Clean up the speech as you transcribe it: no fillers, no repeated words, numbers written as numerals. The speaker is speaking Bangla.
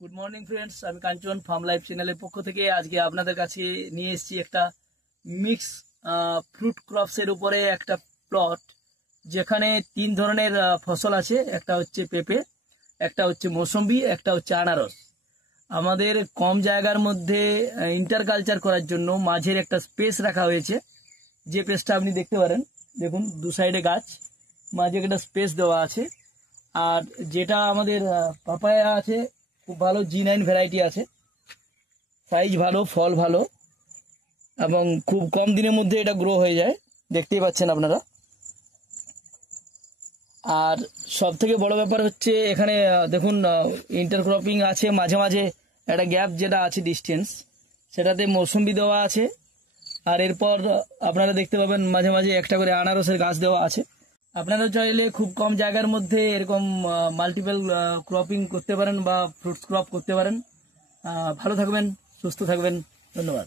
গুড মর্নিং ফ্রেন্ডস, আমি কাঞ্চন ফার্ম লাইফ চ্যানেলের পক্ষ থেকে আজকে আপনাদের কাছে নিয়ে এসেছি একটা মিক্স ফ্রুট ক্রপস এর উপরে একটা প্লট, যেখানে তিন ধরনের ফসল আছে। একটা হচ্ছে পেঁপে, একটা হচ্ছে মৌসম্বি, একটা হচ্ছে আনারস। আমাদের কম জায়গার মধ্যে ইন্টারকালচার করার জন্য মাঝের একটা স্পেস রাখা হয়েছে। যে স্পেসটা আপনি দেখতে পারেন, দেখুন দু সাইডে গাছ, মাঝে একটা স্পেস দেওয়া আছে। আর যেটা আমাদের পাপায়া আছে, খুব ভালো G9 ভ্যারাইটি আছে, সাইজ ভালো, ফল ভালো, এবং খুব কম দিনের মধ্যে এটা গ্রো হয়ে যায়, দেখতেই পাচ্ছেন আপনারা। আর সব থেকে বড় ব্যাপার হচ্ছে এখানে দেখুন ইন্টারক্রপিং আছে, মাঝে মাঝে একটা গ্যাপ যেটা আছে ডিস্টেন্স, সেটাতে মৌসুম্বি দেওয়া আছে। আর এরপর আপনারা দেখতে পাবেন মাঝে মাঝে একটা করে আনারসের গাছ দেওয়া আছে। আপনারা চাইলে খুব কম জায়গার মধ্যে এরকম মাল্টিপল ক্রপিং করতে পারেন বা ফ্রুটস ক্রপ করতে পারেন। ভালো থাকবেন, সুস্থ থাকবেন, ধন্যবাদ।